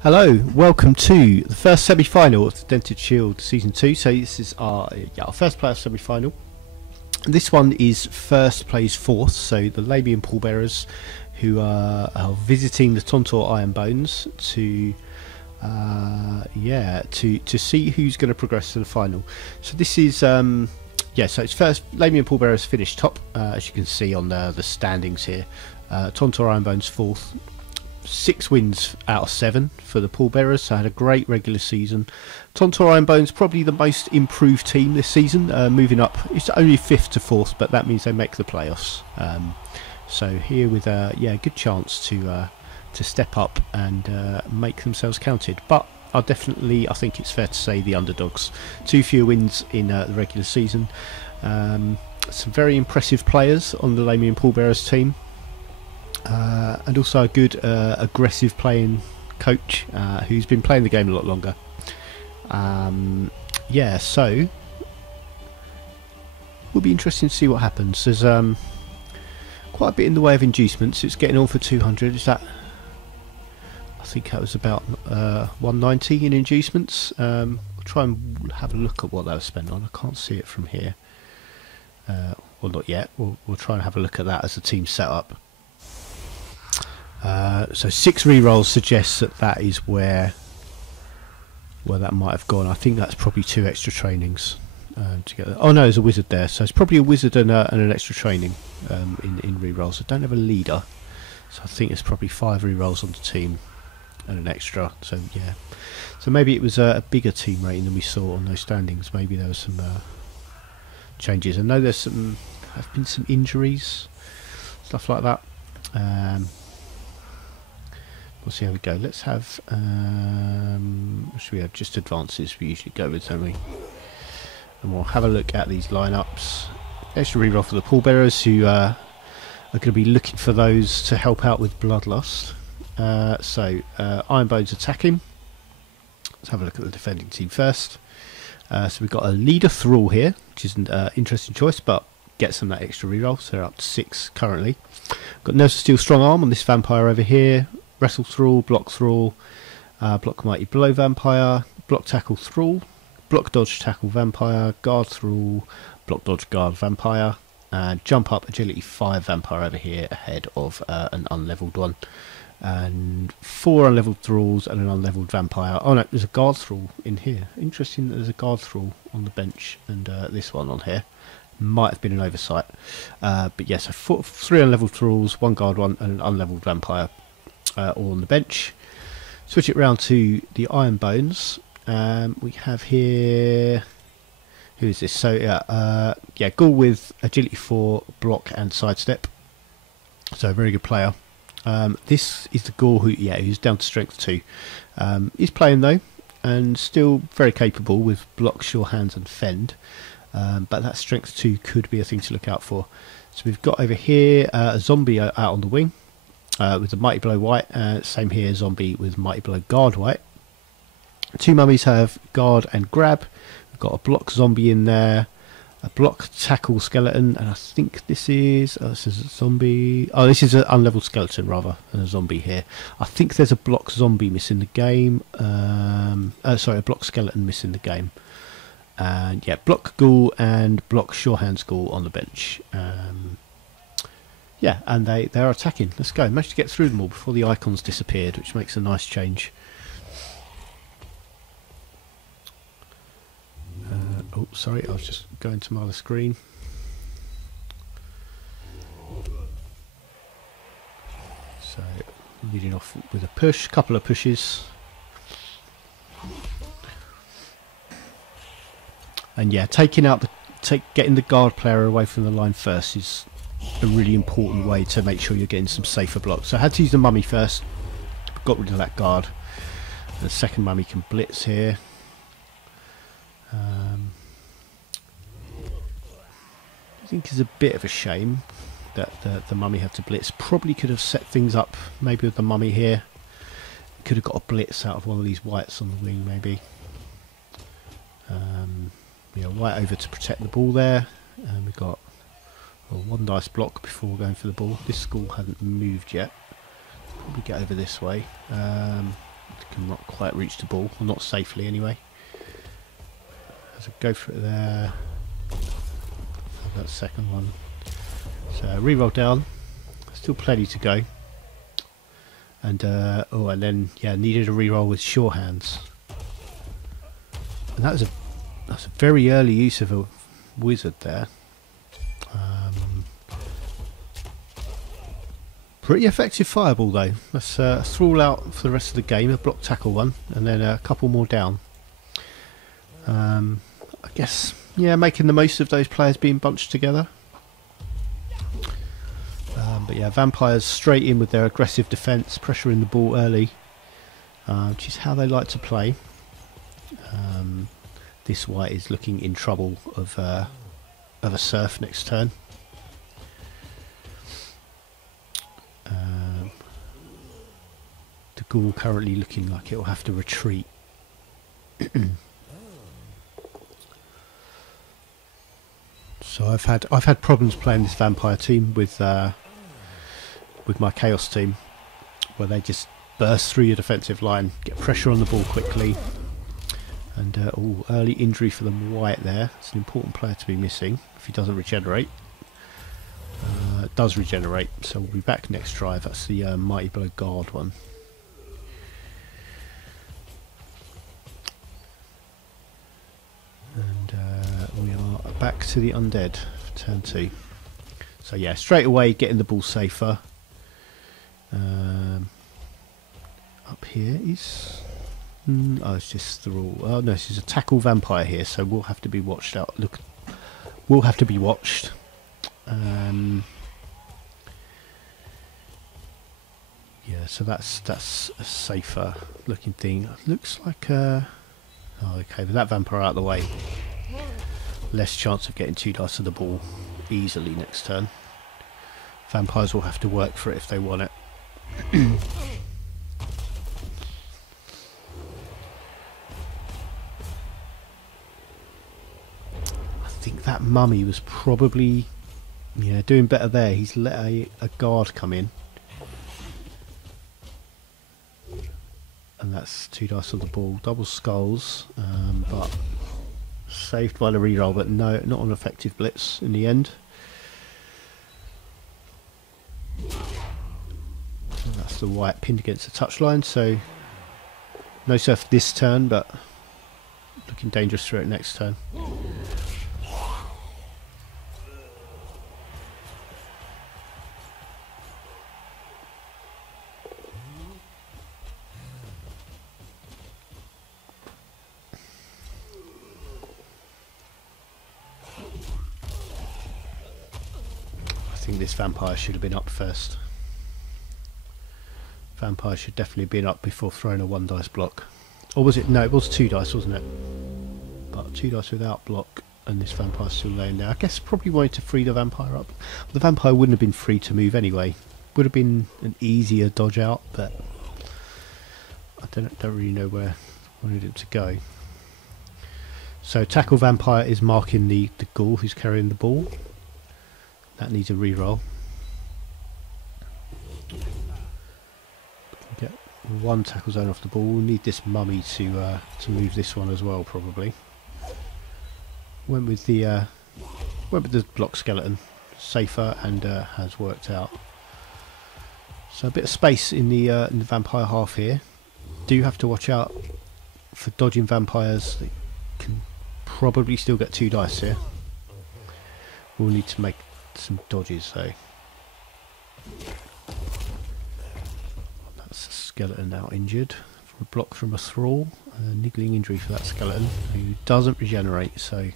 Hello, welcome to the first semi-final of the Dented Shield Season 2. So this is our first playoff semi-final. This one is first plays fourth, so the Lamian Pallbearers, who are visiting the Tontor Iron Bones to see who's going to progress to the final. So this is so it's first Lamian Pallbearers finished top, as you can see on the standings here. Tontor Iron Bones fourth. 6 wins out of 7 for the Pallbearers, so had a great regular season. Tontor Iron Bones probably the most improved team this season, moving up. It's only 5th to 4th, but that means they make the playoffs. So here with a good chance to step up and make themselves counted. But I think it's fair to say the underdogs. 2 fewer wins in the regular season. Some very impressive players on the Lamian Pallbearers team. And also a good aggressive playing coach who's been playing the game a lot longer. So will be interesting to see what happens. There's quite a bit in the way of inducements. It's getting on for 200. Is that? I think that was about 190 in inducements. I'll try and have a look at what that was spent on. I can't see it from here. Well, not yet. We'll try and have a look at that as the team's set up. So 6 rerolls suggests that is where that might have gone. I think that's probably 2 extra trainings together. Oh no, there's a wizard there, so it's probably a wizard and an extra training in rerolls. I don't have a leader, so I think it's probably 5 rerolls on the team and an extra. So yeah, so maybe it was a bigger team rating than we saw on those standings. Maybe there was some changes. I know have been some injuries, stuff like that. We'll see how we go. Let's have should we have just advances we usually go with, don't we? And we'll have a look at these lineups. Extra reroll for the Pallbearers, who are going to be looking for those to help out with bloodlust. Iron Bones attacking. Let's have a look at the defending team first. So we've got a leader thrall here, which is an interesting choice, but gets them that extra reroll, so they're up to 6 currently. Got Nerves of Steel Strong Arm on this vampire over here. Wrestle Thrall, Block Thrall, Block Mighty Blow Vampire, Block Tackle Thrall, Block Dodge Tackle Vampire, Guard Thrall, Block Dodge Guard Vampire, and Jump Up Agility 5 Vampire over here ahead of an unlevelled one. And 4 unlevelled Thralls and an unlevelled Vampire. Oh no, there's a Guard Thrall in here. Interesting that there's a Guard Thrall on the bench and this one on here. Might have been an oversight. But yes, so 3 unlevelled Thralls, 1 Guard one and an unlevelled Vampire. All on the bench. Switch it round to the Iron Bones. We have here, who is this? So Ghoul with Agility 4, Block and Sidestep. So a very good player. This is the Ghoul who's down to Strength 2. He's playing though, and still very capable with Block, Sure Hands and Fend. But that Strength 2 could be a thing to look out for. So we've got over here a zombie out on the wing. With the Mighty Blow White, same here, zombie with Mighty Blow Guard White. 2 mummies have Guard and Grab. We've got a block zombie in there, a block tackle skeleton, and I think this is a zombie. Oh, this is an unlevelled skeleton rather than a zombie here. I think there's a block zombie missing the game. Sorry, a block skeleton missing the game. And yeah, block ghoul and block Sure Hands ghoul on the bench. Yeah, and they are attacking. Let's go. Managed to get through them all before the icons disappeared, which makes a nice change. Oh, sorry, I was just going to my other screen. So, leading off with a push, couple of pushes. And yeah, getting the guard player away from the line first is a really important way to make sure you're getting some safer blocks. So I had to use the mummy first, got rid of that guard. The second mummy can blitz here. I think it's a bit of a shame that the mummy had to blitz. Probably could have set things up maybe with the mummy here. Could have got a blitz out of one of these whites on the wing maybe. White over to protect the ball there, and we've got 1 dice block before going for the ball. This school hadn't moved yet. Probably get over this way. Not quite reach the ball, or not safely anyway. So go for it there. That second one. So re-roll down. Still plenty to go. And and then yeah, needed a re-roll with sure hands. And that's a very early use of a wizard there. Pretty effective fireball though. Let's thrall out for the rest of the game. A block tackle one, and then a couple more down. I guess yeah, making the most of those players being bunched together. But yeah, vampires straight in with their aggressive defence, pressuring the ball early, which is how they like to play. This white is looking in trouble of a surf next turn. The ghoul currently looking like it will have to retreat. So I've had problems playing this vampire team with my chaos team, where they just burst through your defensive line, get pressure on the ball quickly, and early injury for the white there. It's an important player to be missing if he doesn't regenerate. It does regenerate, so we'll be back next drive. That's the Mighty Blow Guard one. And we are back to the Undead for turn 2. So yeah, straight away getting the ball safer. Up here is... it's just the rule. Oh no, this is a tackle vampire here, so we'll have to be watched out. Look, we'll have to be watched. Yeah, so that's a safer looking thing. Looks like oh, okay, with that vampire out of the way, less chance of getting 2 dice of the ball easily next turn. Vampires will have to work for it if they want it. I think that mummy was probably doing better there. He's let a guard come in. And that's 2 dice on the ball. Double skulls, but saved by the reroll, but no, not an effective blitz in the end. And that's the white pinned against the touchline, so no surf this turn, but looking dangerous through it next turn. I think this vampire should have been up first. Vampire should definitely have been up before throwing a 1 dice block. Or was it? No, it was 2 dice, wasn't it? But 2 dice without block, and this vampire's still laying there. I guess probably wanted to free the vampire up. The vampire wouldn't have been free to move anyway. Would have been an easier dodge out, but I don't really know where I wanted it to go. So tackle vampire is marking the ghoul who's carrying the ball. That needs a reroll. Get 1 tackle zone off the ball. We'll need this mummy to move this one as well, probably. Went with the block skeleton, safer, and has worked out. So a bit of space in the vampire half here. Do have to watch out for dodging vampires. They can probably still get 2 dice here. We'll need to make some dodges though. That's a skeleton now injured from a block from a thrall. A niggling injury for that skeleton who doesn't regenerate, so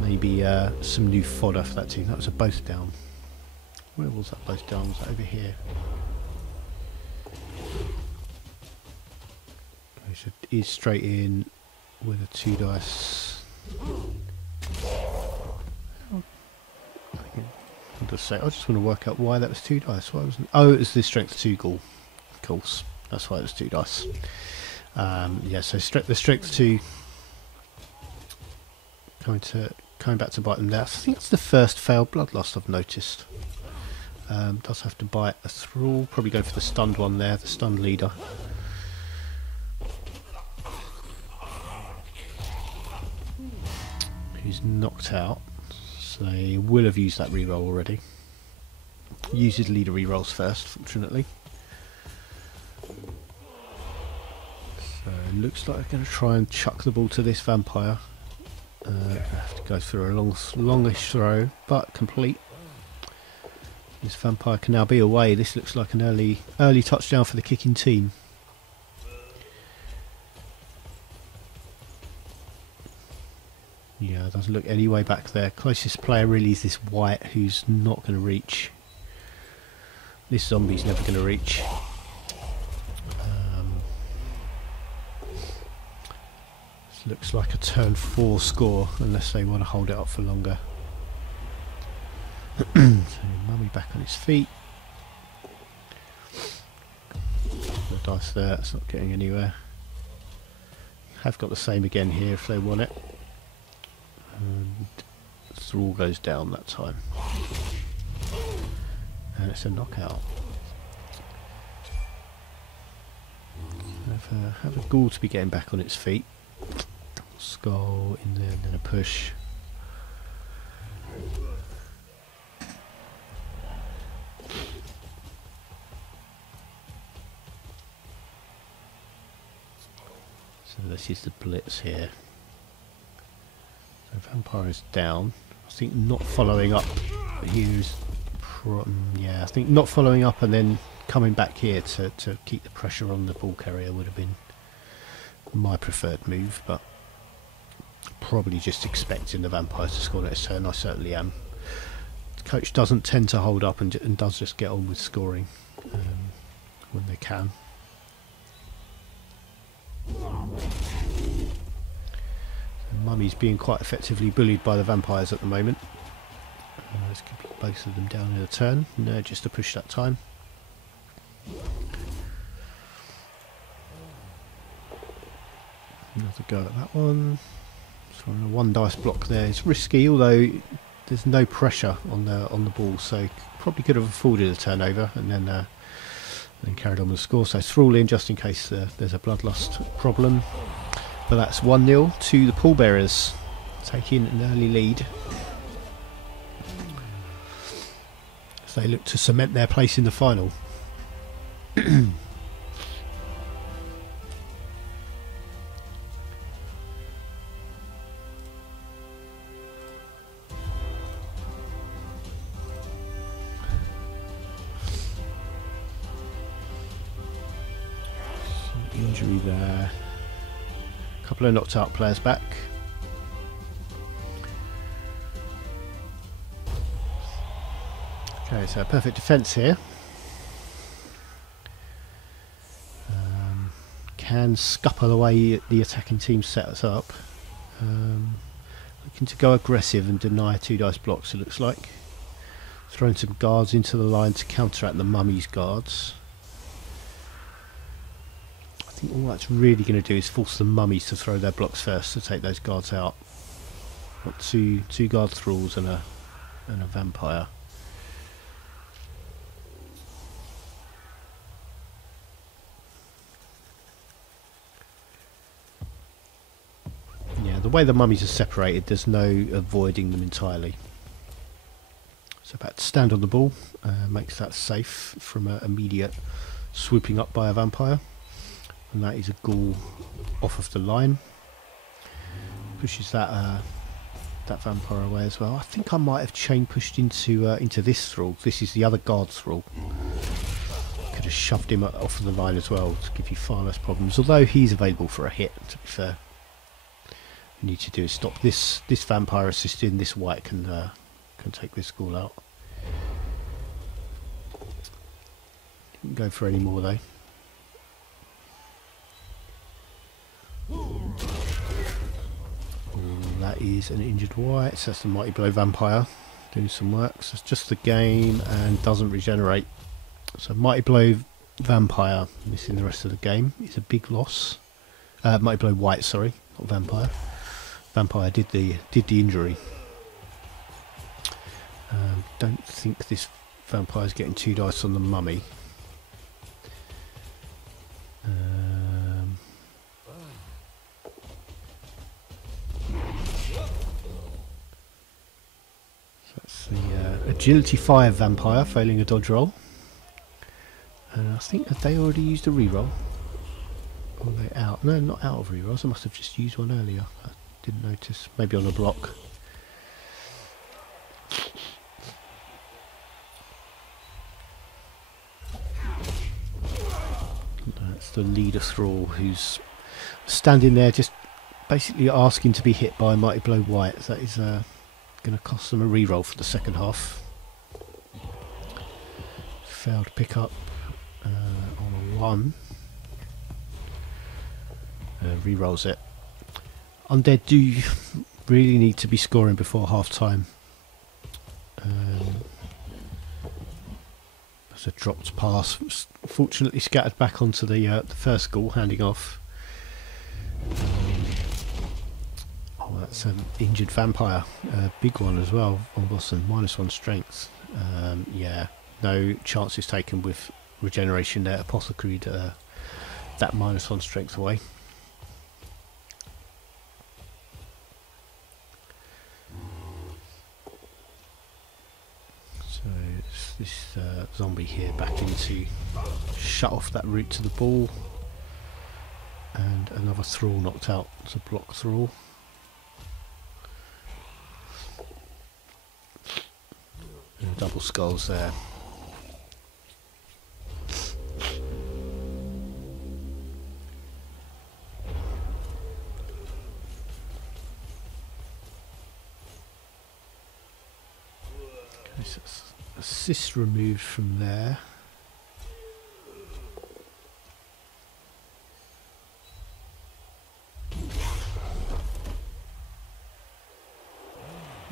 maybe some new fodder for that team. That was a both down. Where was that both down? Was that over here? Okay, so it is straight in with a 2 dice. I just want to work out why that was 2 dice. Why wasn't? Oh, it was the strength 2 ghoul. Of course, that's why it was 2 dice. Yeah, so the strength 2 coming back to bite them there. I think it's the first failed bloodlust I've noticed. Does have to bite a thrall. Probably go for the stunned one there, the stunned leader. Who's knocked out. So he will have used that reroll already. Uses leader rerolls first, fortunately. So it looks like I'm going to try and chuck the ball to this vampire. I have to go through a longish throw, but complete. This vampire can now be away. This looks like an early touchdown for the kicking team. Yeah, it doesn't look any way back there. Closest player really is this white, who's not going to reach. This zombie's never going to reach. This looks like a turn 4 score, unless they want to hold it up for longer. So Mummy back on his feet. The dice there, it's not getting anywhere. Have got the same again here if they want it. And Thrall goes down that time. And it's a knockout. Have a ghoul to be getting back on its feet. Skull in there and then a push. So this is the blitz here. So vampire is down. I think not following up here is yeah, I think not following up and then coming back here to keep the pressure on the ball carrier would have been my preferred move, but probably just expecting the vampires to score next turn. I certainly am. The coach doesn't tend to hold up and does just get on with scoring when they can. Mummy's being quite effectively bullied by the vampires at the moment. Let's keep both of them down in a turn. No, just to push that time. Another go at that one. Throwing a 1 dice block there. It's risky, although there's no pressure on the ball, so probably could have afforded a turnover and then carried on with the score. So Thrall in just in case there's a bloodlust problem. But that's 1-0 to the Pallbearers, taking an early lead. As they look to cement their place in the final. Some injury there. Couple of knocked out players back. Okay, so a perfect defence here. Can scupper the way the attacking team set us up. Looking to go aggressive and deny 2 dice blocks, it looks like. Throwing some guards into the line to counteract the Mummy's guards. I think all that's really going to do is force the Mummies to throw their blocks first to take those guards out. Got two guard thralls and a vampire. Yeah, the way the Mummies are separated, there's no avoiding them entirely. So about to stand on the ball, makes that safe from immediate swooping up by a vampire. And that is a ghoul off of the line. Pushes that vampire away as well. I think I might have chain pushed into this thrall. This is the other guard thrall. Could have shoved him off of the line as well to give you far less problems. Although he's available for a hit, to be fair. What you need to do is stop this vampire assisting. This white can take this ghoul out. Didn't go for any more though. That is an injured white, so that's the Mighty Blow Vampire doing some work. So it's just the game and doesn't regenerate. So Mighty Blow Vampire missing the rest of the game is a big loss. Mighty Blow White, sorry, not Vampire. Vampire did the injury. Don't think this vampires getting 2 dice on the mummy. So that's the agility 5 vampire failing a dodge roll. And I think that they already used a reroll. Or are they out? No, not out of rerolls. I must have just used one earlier. I didn't notice. Maybe on a block. That's the leader thrall who's standing there just basically asking to be hit by a Mighty Blow White. That is going to cost them a reroll for the second half. Failed pick up on a 1. Rerolls it. Undead do really need to be scoring before half time. There's a dropped pass, fortunately scattered back onto the first goal, handing off. Oh, that's an injured vampire, a big one as well. Von Bossen, -1 strength. Yeah, no chances taken with regeneration there. Apothecary that -1 strength away. This zombie here back in to shut off that route to the ball, and another thrall knocked out to block thrall. And double skulls there. Okay, so assist removed from there.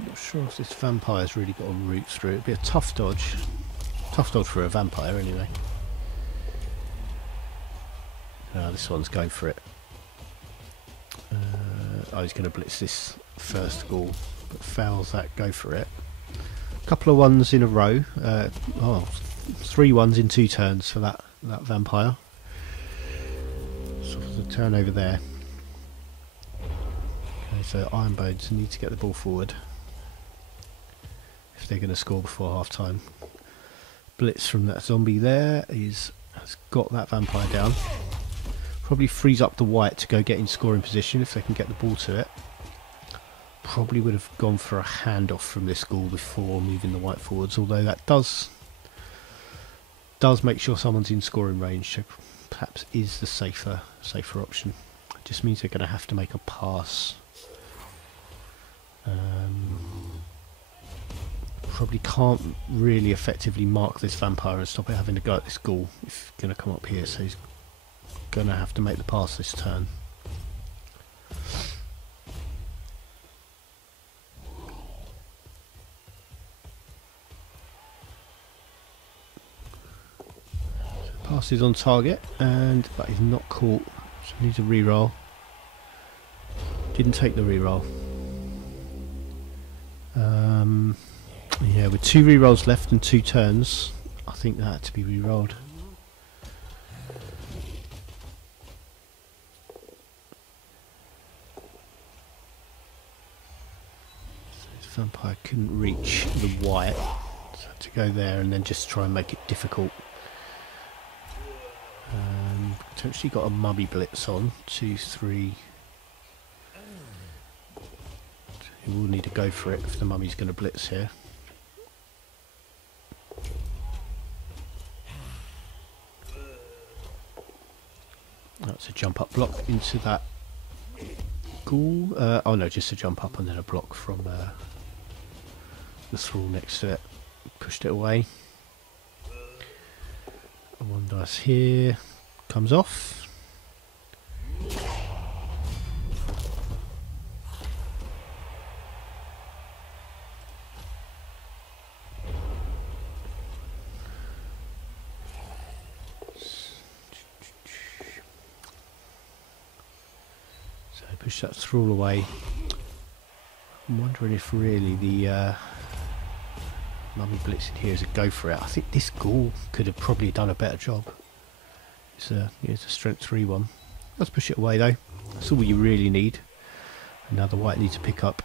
Not sure if this vampire's really got a route through. It'd be a tough dodge. Tough dodge for a vampire anyway. This one's going for it. Oh, he's going to blitz this first goal, but fails that. Go for it. Couple of ones in a row. 3 ones in 2 turns for that vampire. Sort of the turnover there. Okay, so Iron Bones need to get the ball forward if they're going to score before half time. Blitz from that zombie there has got that vampire down. Probably frees up the white to go get in scoring position if they can get the ball to it. Probably would have gone for a handoff from this goal before moving the white forwards, although that does make sure someone's in scoring range, so perhaps is the safer option. It just means they're going to have to make a pass. Probably can't really effectively mark this vampire and stop it having to go at this goal if it's going to come up here, so he's going to have to make the pass this turn. Pass is on target, and that is not caught, so needs a reroll. Didn't take the reroll. Yeah, with 2 rerolls left and 2 turns, I think that had to be rerolled. So this vampire couldn't reach the white, so had to go there and then just try and make it difficult. Potentially got a mummy blitz on. 2, 3. You will need to go for it if the mummy's going to blitz here. That's a jump up block into that ghoul. Oh no, just a jump up and then a block from the thrall next to it. Pushed it away. And 1 dice here. Comes off. So push that thrall away. I'm wondering if really the Mummy Blitz in here is a go for it. I think this ghoul could have probably done a better job. It's a strength 3 one. Let's push it away though. That's all you really need. Another white need to pick up.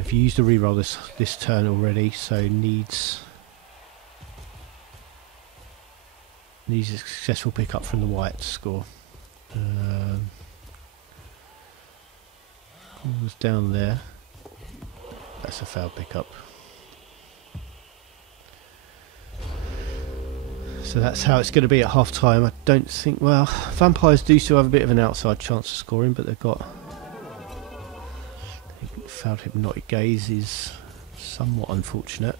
If you used a reroll this turn already, so needs a successful pickup from the white to score. Was down there. That's a failed pickup. So that's how it's going to be at half time. I don't think, well, vampires do still have a bit of an outside chance of scoring, but they've got failed hypnotic gaze is somewhat unfortunate.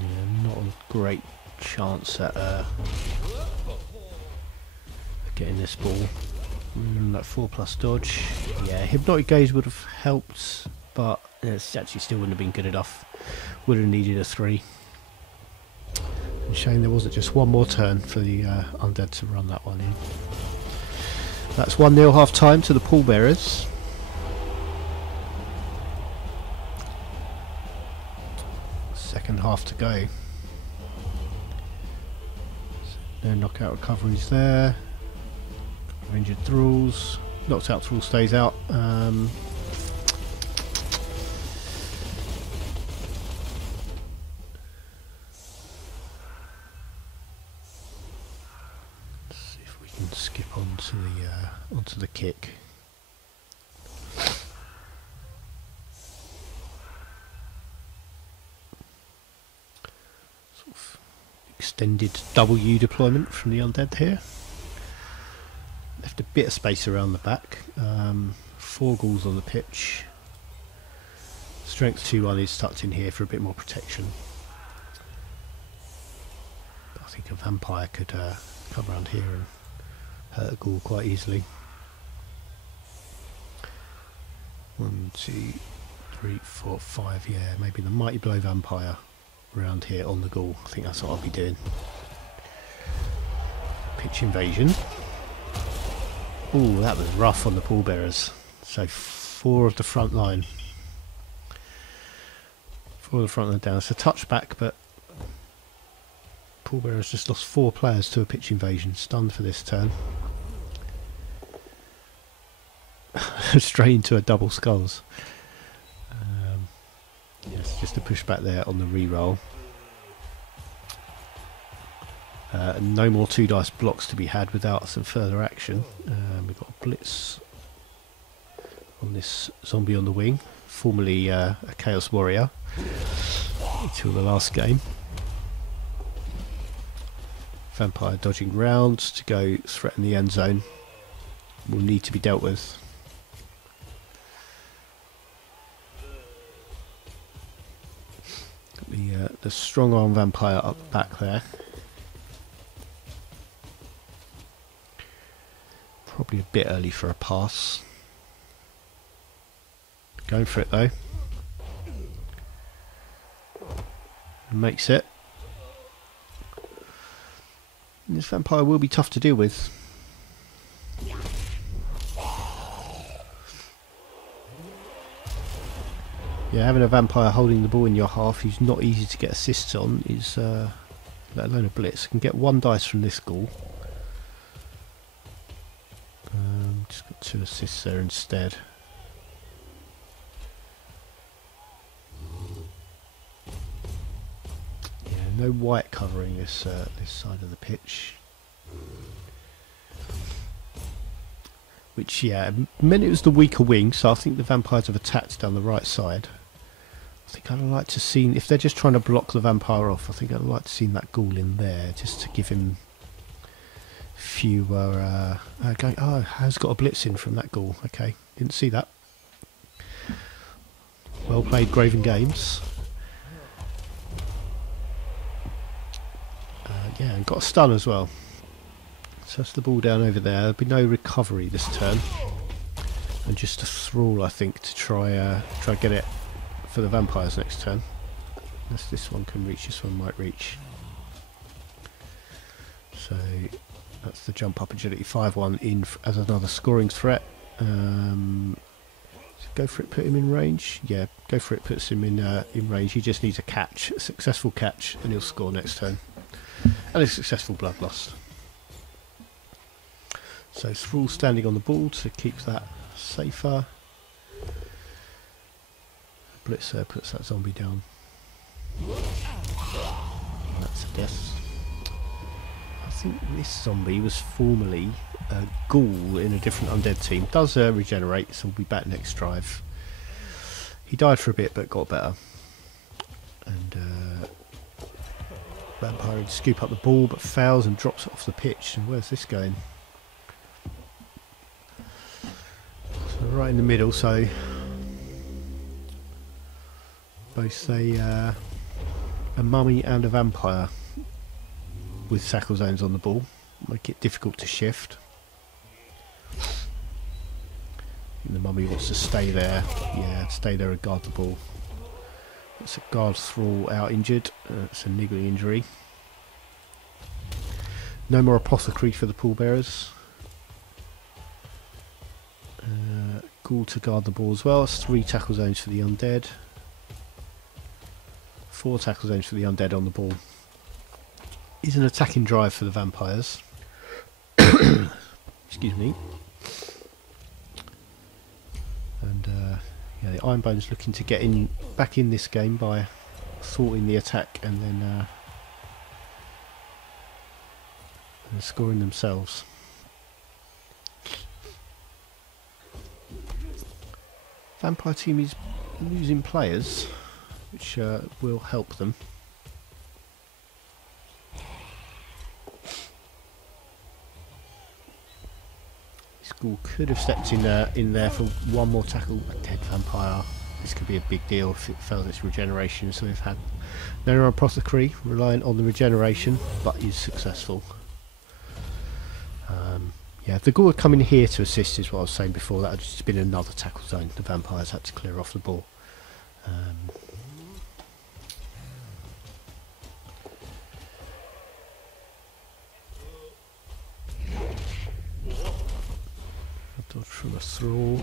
Yeah, not a great chance at getting this ball. That 4+ dodge. Yeah, hypnotic gaze would have helped, but it's actually still wouldn't have been good enough. Would have needed a 3. And shame there wasn't just one more turn for the Undead to run that one in. That's 1-0 half time to the Pallbearers. Second half to go. So no knockout recoveries there. Injured thralls. Knocked out thrall stays out. Let's see if we can skip onto the kick. Sort of extended W deployment from the Undead here. Left a bit of space around the back. 4 ghouls on the pitch. Strength 2-1 is tucked in here for a bit more protection. But I think a vampire could come around here and hurt a ghoul quite easily. 1, 2, 3, 4, 5. Yeah, maybe the Mighty Blow vampire around here on the ghoul. I think that's what I'll be doing. Pitch invasion. Ooh, that was rough on the Pallbearers. So 4 of the front line. 4 of the front line down. It's a touchback, but Pallbearers just lost 4 players to a pitch invasion. Stunned for this turn. Straight into a double skulls. Yes, just a pushback there on the reroll. No more 2 dice blocks to be had without some further action. We've got a blitz on this zombie on the wing, formerly a Chaos Warrior until the last game. Vampire dodging round to go threaten the end zone. Will need to be dealt with. Got the strong arm vampire up back there. Probably a bit early for a pass. Going for it though. Makes it. And this vampire will be tough to deal with. Yeah, having a vampire holding the ball in your half who's not easy to get assists on is, let alone a blitz. Can get 1 dice from this ghoul. Just got 2 assists there instead. Yeah, no white covering this this side of the pitch. Which, yeah, meant it was the weaker wing, so I think the vampires have attacked down the right side. I think I'd like to see, if they're just trying to block the vampire off, I think I'd like to see that ghoul in there, just to give him fewer going. Oh, has got a blitz in from that ghoul. Okay, didn't see that. Well played, Graven Games. Yeah, and got a stun as well. So that's the ball down over there. There'll be no recovery this turn, and just a thrall, I think, to try get it for the vampires next turn. Unless this one can reach, this one might reach. So that's the jump up agility 5-1 in as another scoring threat. Go for it, put him in range. Yeah, go for it, puts him in range. He just needs a catch, a successful catch, and he'll score next turn. And a successful bloodlust. So Thrall standing on the ball to keep that safer. Blitzer puts that zombie down. That's a death. I think this zombie was formerly a ghoul in a different undead team. Does regenerate, so we'll be back next drive. He died for a bit but got better. And Vampire would scoop up the ball but fails and drops it off the pitch. And where's this going? So right in the middle, so both a mummy and a vampire with tackle zones on the ball. Make it difficult to shift. And the mummy wants to stay there. Yeah, stay there and guard the ball. It's a guard Thrall out injured. It's a niggly injury. No more apothecary for the Pallbearers. Ghoul to guard the ball as well. It's 3 tackle zones for the undead. 4 tackle zones for the undead on the ball. Is an attacking drive for the vampires. Excuse me. And yeah, the Iron Bones looking to get back in this game by thwarting the attack and then scoring themselves. Vampire team is losing players, which will help them. This ghoul could have stepped in there for one more tackle. A dead vampire. This could be a big deal if it fails its regeneration. So we've had no apothecary, reliant on the regeneration, but is successful. Yeah, if the ghoul had come in here to assist, is what I was saying before, that had just been another tackle zone. The vampires had to clear off the ball. Dodge from a Thrall.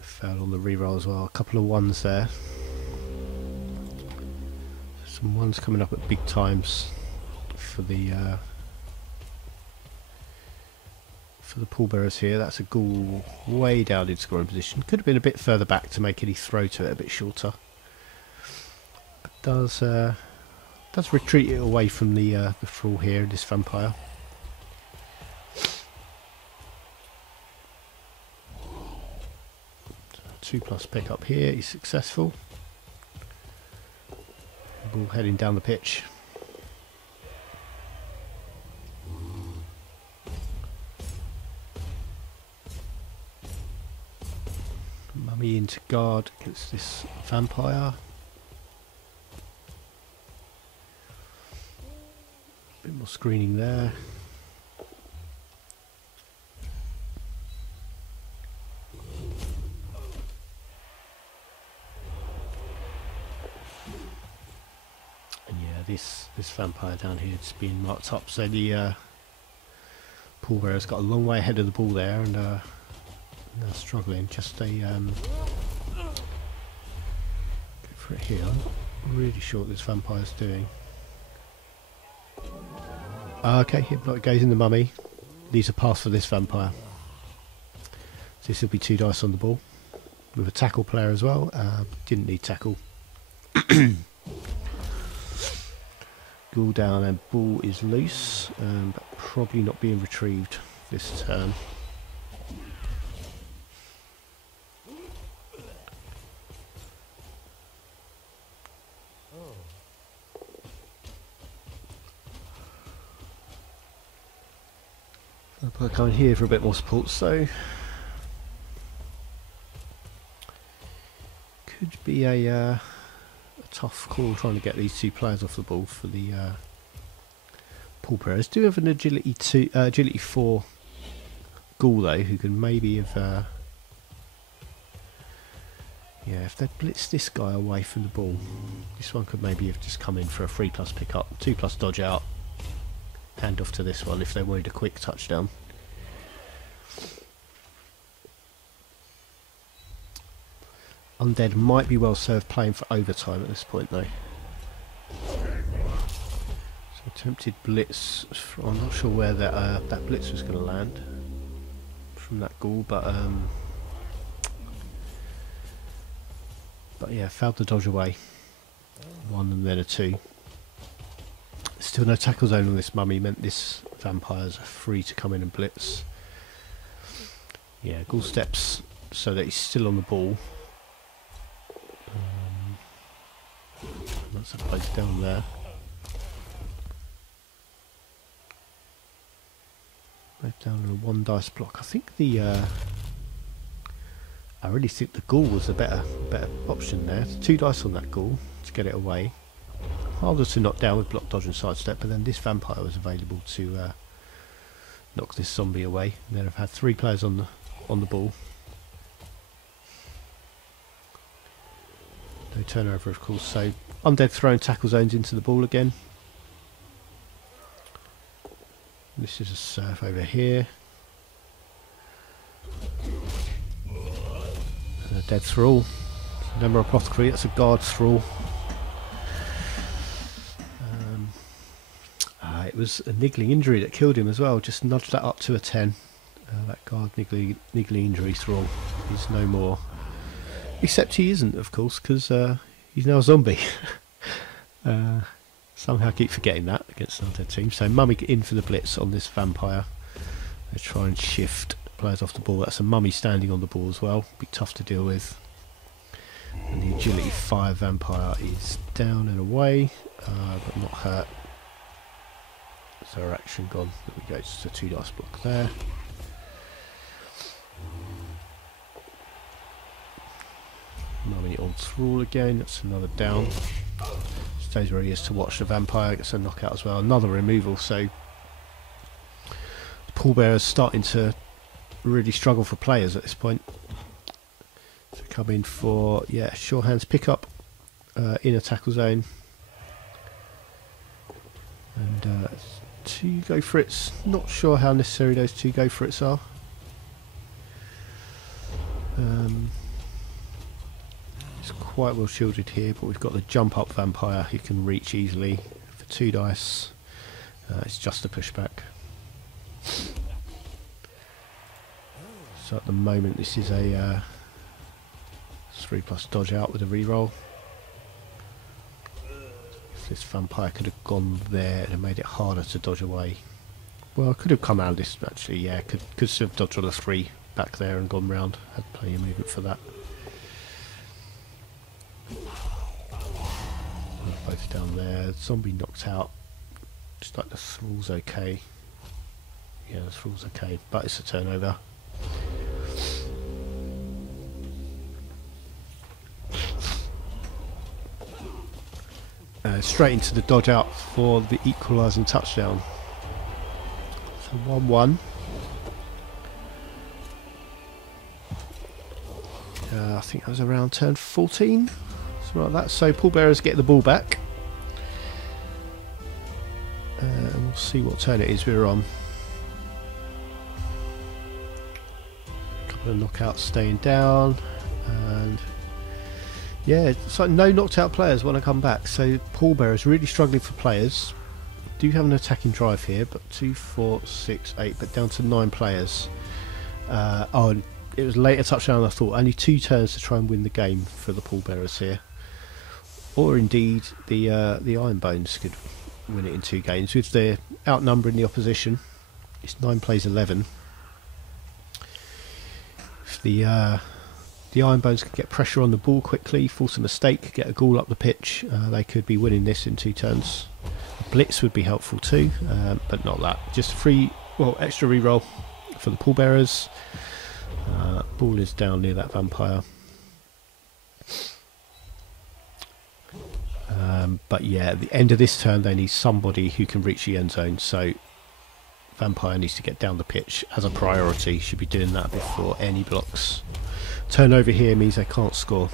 Foul on the reroll as well. A couple of ones there. Some ones coming up at big times for the Pallbearers here. That's a ghoul way down in scoring position. Could have been a bit further back to make any throw to it a bit shorter. But does retreat it away from the Thrall here, this vampire. So 2+ pick up here. He's successful. Ball heading down the pitch. Mummy into guard against this vampire. Bit more screening there. And yeah, this vampire down here is being marked up, so the Pallbearers got a long way ahead of the ball there, and they're struggling. Just a go for it here. I'm really sure what this vampire's doing. Okay, it goes in the mummy. These are pass for this vampire. So this will be 2 dice on the ball with a tackle player as well. Didn't need tackle. Ghoul down and ball is loose, but probably not being retrieved this turn. I'll come in here for a bit more support, so could be a tough call trying to get these 2 players off the ball for the Pallbearers. Do have an agility 4 ghoul though, who can maybe have Yeah, if they blitz this guy away from the ball, this one could maybe have just come in for a 3+ pick up, 2+ dodge out, hand off to this one if they wanted a quick touchdown. Undead might be well served playing for overtime at this point though. So attempted blitz, I'm not sure where that blitz was going to land from that ghoul, but yeah, failed to dodge away. 1 and then a 2. Still no tackle zone on this mummy, meant this vampires are free to come in and blitz. Yeah, ghoul steps so that he's still on the ball. That's a place down there. Right down in a 1 dice block. I think I really think the ghoul was a better option there. 2 dice on that ghoul to get it away. Harder to knock down with block, dodge and sidestep, but then this vampire was available to knock this zombie away. And then I've had 3 players on the ball. No turnover, of course. So Undead throwing tackle zones into the ball again. This is a surf over here. And a dead thrall. Number apothecary, that's a guard thrall. It was a niggling injury that killed him as well. Just nudged that up to a 10. That guard niggly injury thrall is no more. Except he isn't, of course, because he's now a zombie. Somehow I keep forgetting that against an Undead team. So mummy in for the blitz on this vampire. They try and shift players off the ball. That's a mummy standing on the ball as well. Be tough to deal with. And the agility 5 vampire is down and away, but not hurt. So our action gone. There we go, just a 2 dice block there. Mummy on thrall again, that's another down. Stays where he is to watch the vampire, gets a knockout as well. Another removal, so the Pallbearers starting to really struggle for players at this point. So come in for, yeah, sure hands pick up in a tackle zone. And 2 go for it's. Not sure how necessary those 2 go for it's are. It's quite well shielded here, but we've got the jump up vampire who can reach easily for 2 dice. It's just a pushback. So at the moment this is a 3+ dodge out with a reroll. If this vampire could have gone there and made it harder to dodge away. Well, I could have come out of this actually, yeah, could still have dodged on a 3 back there and gone round. Had plenty of movement for that. Both down there. Zombie knocked out. Just like the thrall's okay. Yeah, the thrall's okay, but it's a turnover. Straight into the dodge out for the equalising touchdown. So 1-1. I think that was around turn 14. Something like that. So Pallbearers get the ball back. And we'll see what turn it is we're on. A couple of knockouts staying down. And yeah, it's like no knocked out players want to come back. So Pallbearers really struggling for players. Do have an attacking drive here, but 2, 4, 6, 8, but down to 9 players. Oh, it was later touchdown than I thought. Only 2 turns to try and win the game for the Pallbearers here. Or indeed the Iron Bones could win it in 2 games with their outnumbering the opposition. It's 9 plays 11. If the Iron Bones could get pressure on the ball quickly, force a mistake, get a ghoul up the pitch, they could be winning this in 2 turns. A blitz would be helpful too, but not that. Just extra reroll for the Pallbearers. Ball is down near that vampire. But yeah, at the end of this turn they need somebody who can reach the end zone, so vampire needs to get down the pitch as a priority. Should be doing that before any blocks. Turnover here means they can't score.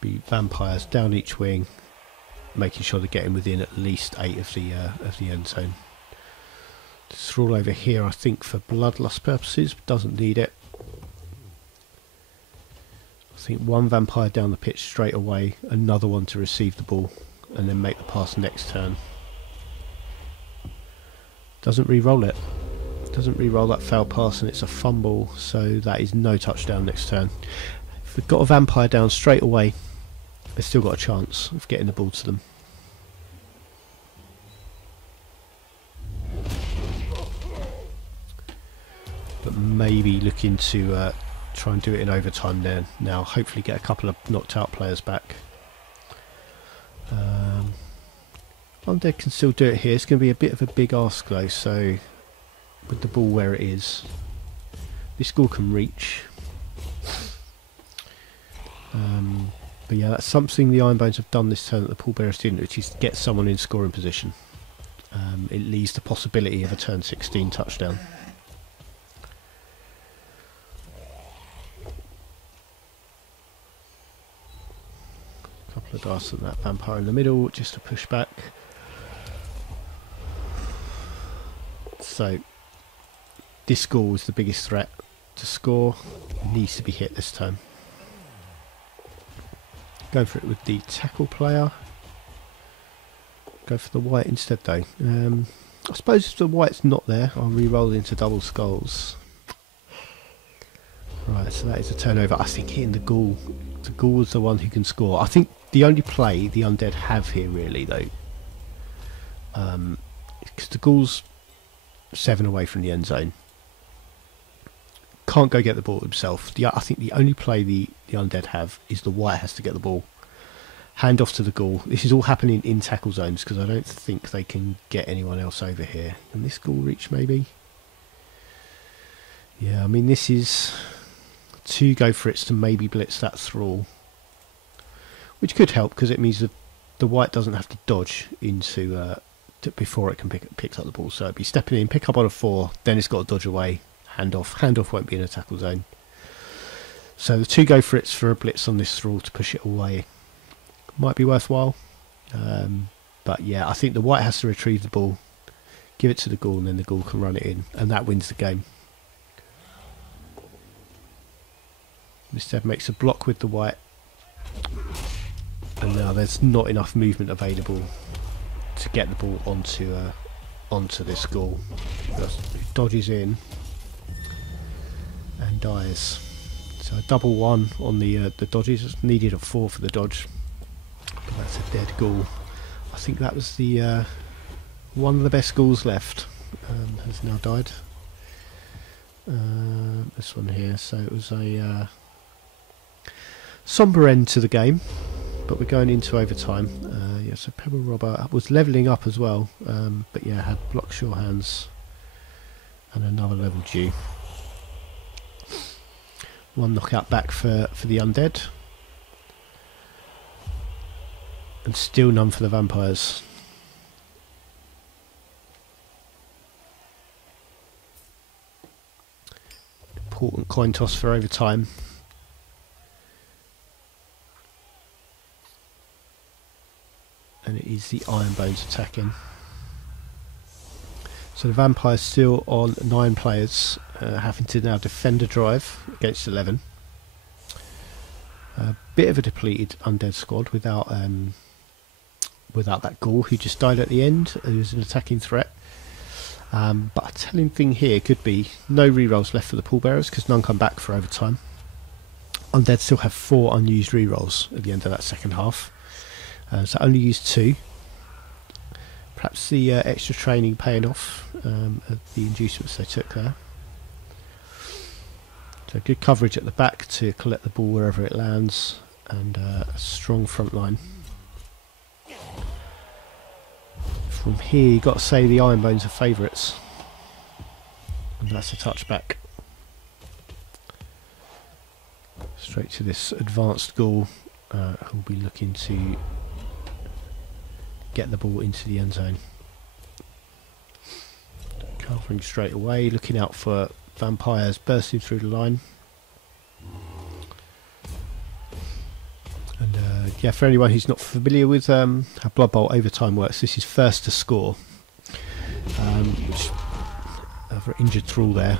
Be vampires down each wing, making sure they're getting within at least 8 of the end zone. Thrall over here, I think, for bloodlust purposes, doesn't need it. I think one vampire down the pitch straight away, another one to receive the ball, and then make the pass next turn. Doesn't re-roll it. Doesn't re-roll that foul pass, and it's a fumble, so that is no touchdown next turn. If we've got a vampire down straight away, they've still got a chance of getting the ball to them. But maybe looking to try and do it in overtime there now. Hopefully get a couple of knocked out players back. Undead can still do it here. It's going to be a bit of a big ask though, so with the ball where it is, this goal can reach. But yeah, that's something the Iron Bones have done this turn that the Pallbearers didn't, which is get someone in scoring position. It leaves the possibility of a turn 16 touchdown. Couple of dice on that vampire in the middle, just to push back. So this goal is the biggest threat to score. It needs to be hit this time. Go for it with the tackle player. Go for the white instead though. I suppose if the white's not there, I'll re-roll into double skulls. Right, so that is a turnover. I think hitting the ghoul. The ghoul is the one who can score. I think the only play the undead have here really though, because the ghoul's 7 away from the end zone. Can't go get the ball himself. I think the only play the undead have is the white has to get the ball. Hand off to the ghoul. This is all happening in tackle zones because I don't think they can get anyone else over here. Can this ghoul reach maybe? Yeah, I mean this is to go for it to maybe blitz that thrall, which could help because it means that the white doesn't have to dodge into before it can pick up the ball. So it'd be stepping in, pick up on a 4, then it's got to dodge away. Hand off won't be in a tackle zone. So the 2 go for it's for a blitz on this thrall to push it away. Might be worthwhile. But yeah, I think the white has to retrieve the ball, give it to the ghoul, and then the ghoul can run it in, and that wins the game. Instead makes a block with the white, and now there's not enough movement available to get the ball onto this ghoul. It dodges in and dies. So a double 1 on the dodges. Needed a 4 for the dodge, but that's a dead ghoul. I think that was the one of the best ghouls left. Has now died. This one here. So it was a somber end to the game, but we're going into overtime. Yeah, so Pebble Robber was levelling up as well, but yeah, had block sure hands and another level due. 1 knockout back for the undead, and still none for the vampires. Important coin toss for overtime. And it is the Iron Bones attacking. So the vampires still on 9 players, having to now defend a drive against 11. A bit of a depleted undead squad without that ghoul who just died at the end, who's an attacking threat. But a telling thing here could be no rerolls left for the Pallbearers because none come back for overtime. Undead still have 4 unused rerolls at the end of that second half. So only used 2. Perhaps the extra training paying off, the inducements they took there. So good coverage at the back to collect the ball wherever it lands, and a strong front line. From here you've got to say the Iron Bones are favourites, and that's a touchback. Straight to this advanced ghoul who'll be looking to get the ball into the end zone. Covering straight away, looking out for vampires bursting through the line. And yeah, for anyone who's not familiar with how Blood Bowl overtime works, this is first to score, which for injured rule there,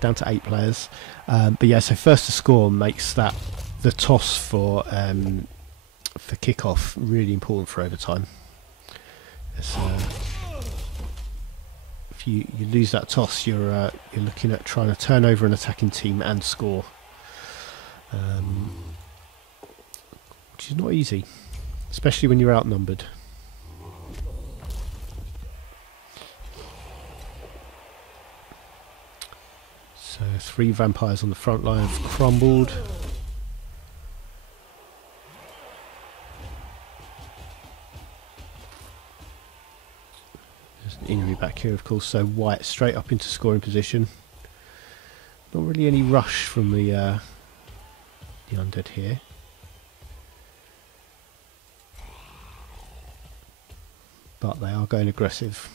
down to 8 players. But yeah, so first to score makes that the toss for kick-off really important for overtime. If you lose that toss, you're looking at trying to turn over an attacking team and score, which is not easy, especially when you're outnumbered. So 3 vampires on the front line have crumbled. There's an injury back here, of course, so white straight up into scoring position. Not really any rush from the undead here. But they are going aggressive,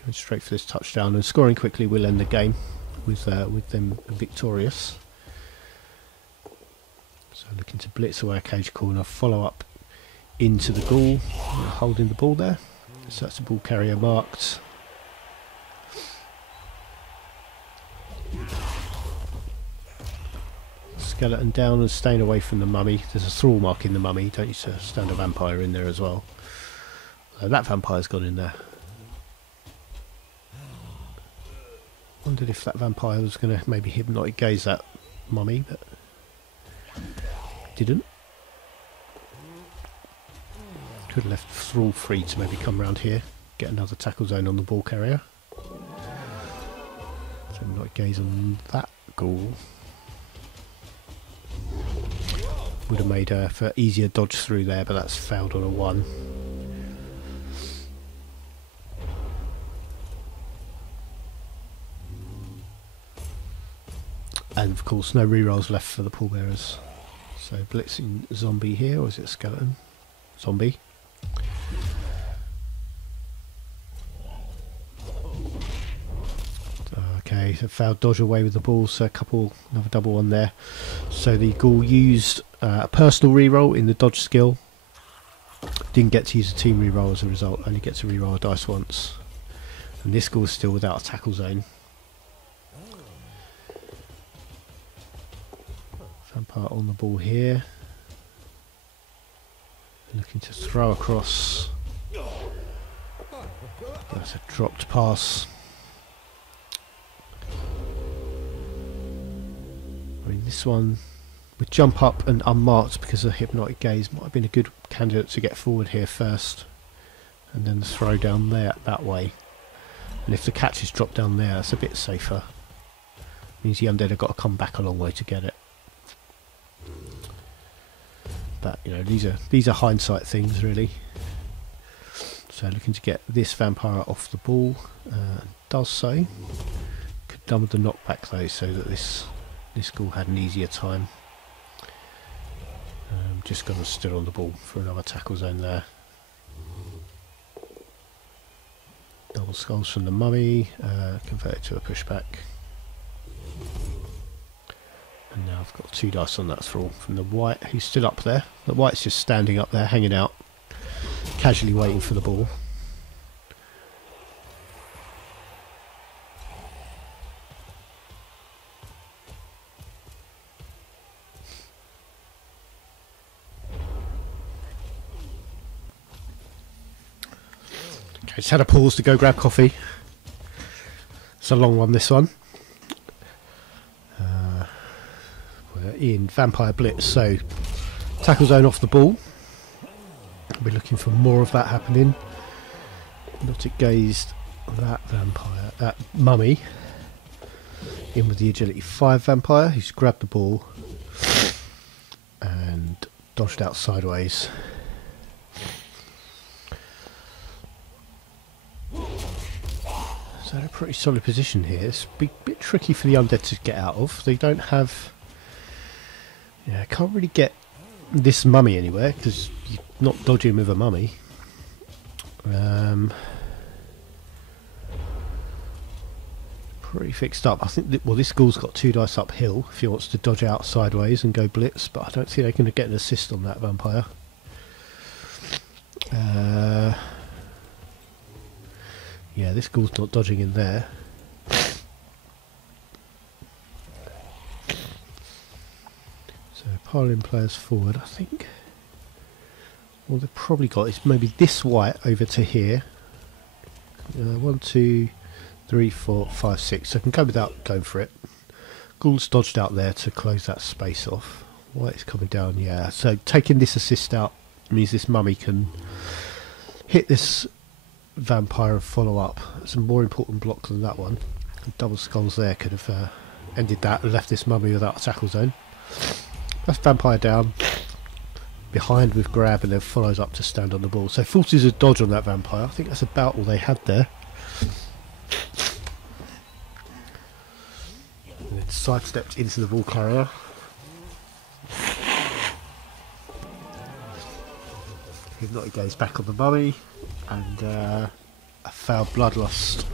going straight for this touchdown, and scoring quickly will end the game with them victorious. So looking to blitz away a cage corner, follow up into the ghoul, holding the ball there. So that's the ball carrier marked. Skeleton down and staying away from the mummy. There's a thrall marking the mummy. You don't need to stand a vampire in there as well. That vampire's gone in there. Wondered if that vampire was going to maybe hypnotic gaze that mummy, but didn't. Could have left thrall free to maybe come round here, get another tackle zone on the ball carrier. So hypnotic gaze on that ghoul. Would have made for easier dodge through there, but that's failed on a 1. And of course no rerolls left for the Pallbearers. So blitzing zombie here, or is it skeleton? Zombie. Okay, so failed dodge away with the ball, so another double one there. So the ghoul used a personal reroll in the dodge skill. Didn't get to use a team reroll as a result, only get to reroll a dice once. And this ghoul is still without a tackle zone. Vampire on the ball here. Looking to throw across. That's a dropped pass. I mean, this one would jump up and unmarked because of the hypnotic gaze. Might have been a good candidate to get forward here first, and then the throw down there that way. And if the catch is dropped down there, that's a bit safer. Means the undead have got to come back a long way to get it. But you know, these are hindsight things really. So looking to get this vampire off the ball, does so. Could done with the knockback though, so that this ghoul had an easier time. Just gonna still on the ball for another tackle zone there. Double skulls from the mummy, converted to a pushback. And now I've got 2 dice on that thrall from the white, who's still up there. The white's just standing up there, hanging out, casually waiting for the ball. Okay, just had a pause to go grab coffee. It's a long one, this one. In Vampire Blitz, so tackle zone off the ball. We're looking for more of that happening. Hypnotic gazed that vampire, that mummy, in with the agility 5 vampire, who's grabbed the ball and dodged out sideways. So they're in a pretty solid position here. It's a bit tricky for the undead to get out of. They don't have... Yeah, I can't really get this mummy anywhere because you're not dodging with a mummy. Pretty fixed up. I think that, well, this ghoul's got 2 dice uphill if he wants to dodge out sideways and go blitz, but I don't think they're going to get an assist on that vampire. Yeah, this ghoul's not dodging in there. So piling players forward, I think. Well, they've probably got is maybe this white over to here. 1, 2, 3, 4, 5, 6. So I can go without going for it. Ghoul's dodged out there to close that space off. White's coming down, yeah. So taking this assist out means this mummy can hit this vampire and follow up. It's a more important block than that one. Double skulls there could have ended that and left this mummy without a tackle zone. That's vampire down. Behind with grab and then follows up to stand on the ball. So forces a dodge on that vampire. I think that's about all they had there. And then sidestepped into the ball carrier. Hypnotic gaze back on the mummy. And a failed bloodlust.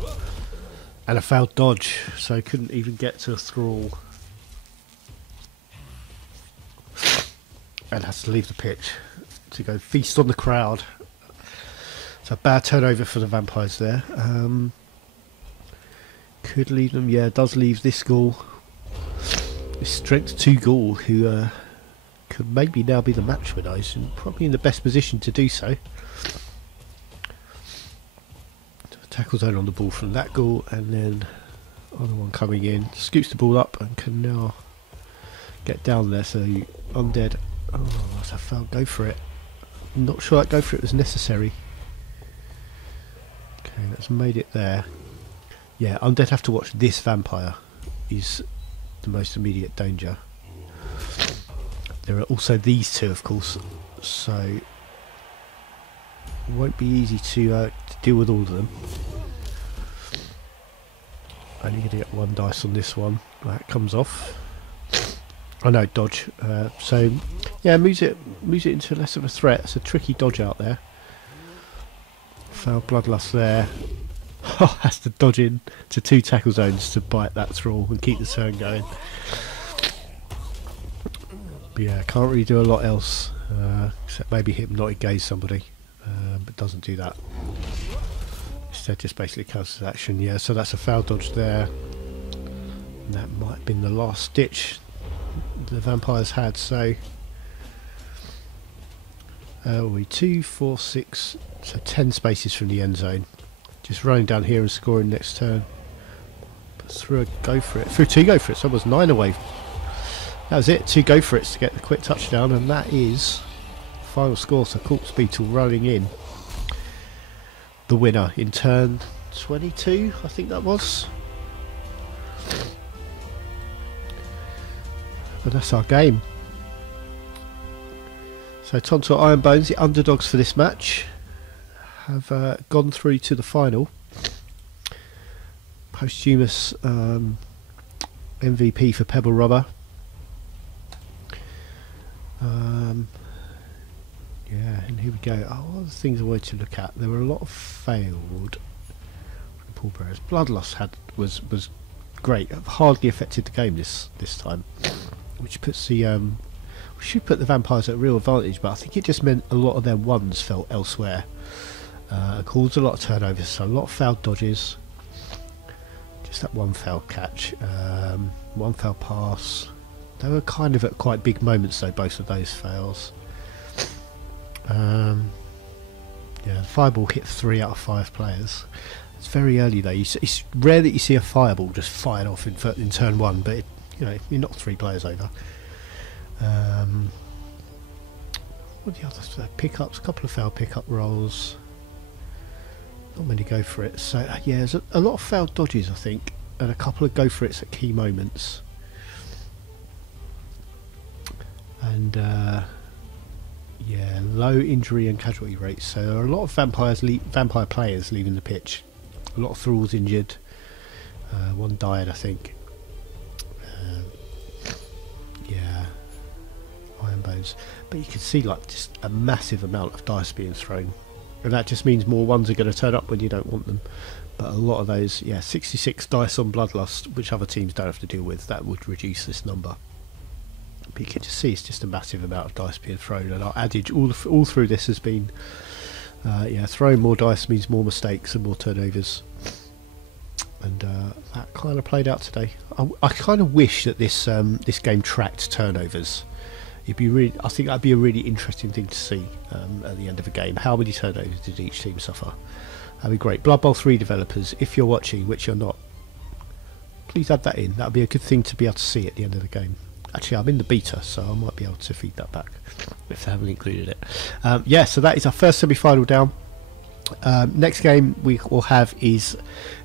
And a failed dodge. So couldn't even get to a thrall. And has to leave the pitch to go feast on the crowd. So a bad turnover for the vampires there. Could leave them, yeah, does leave this ghoul. This strength 2 ghoul who could maybe now be the match winner. He's probably in the best position to do so. Tackle zone on the ball from that ghoul, and then other one coming in, scoops the ball up and can now get down there. So Undead. Oh, that's a foul. Go for it. I'm not sure that go for it was necessary. Okay, that's made it there. Yeah, Undead have to watch this vampire. Is the most immediate danger. There are also these two, of course, so it won't be easy to deal with all of them. Only going to get 1 dice on this one. That comes off. Oh no, dodge. So yeah, moves it into less of a threat. It's a tricky dodge out there. Foul bloodlust there. Oh, has to dodge in to 2 tackle zones to bite that thrall and keep the turn going. But yeah, can't really do a lot else except maybe hypnotic gaze somebody, but doesn't do that. Instead, just basically cancels action. Yeah, so that's a foul dodge there. And that might have been the last ditch the vampires had. So we 2, 4, 6, so 10 spaces from the end zone. Just running down here and scoring next turn. But through a go for it, through 2 go for it. So it was 9 away. That was it. 2 go for it to get the quick touchdown, and that is final score. So Corpse Beetle rolling in the winner in turn 22, I think that was. But that's our game. So Tontor Iron Bones, the underdogs for this match, have gone through to the final. Posthumous MVP for Pebble Rubber. Yeah, and here we go. Oh, what are the things I wanted to look at? There were a lot of failed Pallbearers. Bloodlust was great. Hardly affected the game this time, which puts the we should put the vampires at a real advantage. But I think it just meant a lot of their ones fell elsewhere. Caused a lot of turnovers, so a lot of foul dodges. Just that 1 foul catch, 1 foul pass. They were kind of at quite big moments though, both of those fails. Yeah, the fireball hit 3 out of 5 players. It's very early though. It's rare that you see a fireball just fired off in turn 1, but you know, you knock 3 players over. What are the others? Pickups, a couple of failed pickup rolls. Not many go for it. So yeah, there's a lot of failed dodges, I think, and a couple of go for it's at key moments. And yeah, low injury and casualty rates. So there are a lot of vampire players leaving the pitch. A lot of thralls injured. 1 died, I think. Yeah, Iron Bones. But you can see like just a massive amount of dice being thrown, and that just means more ones are going to turn up when you don't want them. But a lot of those, yeah, 66 dice on Bloodlust, which other teams don't have to deal with. That would reduce this number. But you can just see it's just a massive amount of dice being thrown, and our adage all through this has been Yeah, throwing more dice means more mistakes and more turnovers, and that kind of played out today. I kind of wish that this this game tracked turnovers. It'd be really, I think that'd be a really interesting thing to see at the end of a game. How many turnovers did each team suffer? That'd be great. Blood Bowl 3 developers, if you're watching, which you're not, please add that in. That'd be a good thing to be able to see at the end of the game. Actually, I'm in the beta, so I might be able to feed that back if they haven't included it. Yeah, so that is our first semi-final down. Next game we will have is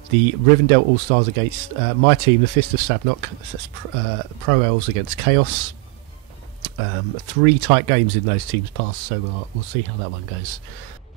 the Rivendell All-Stars against my team, the Fist of Sabnok. That's Pro Elves against Chaos. 3 tight games in those teams past, so we'll see how that one goes.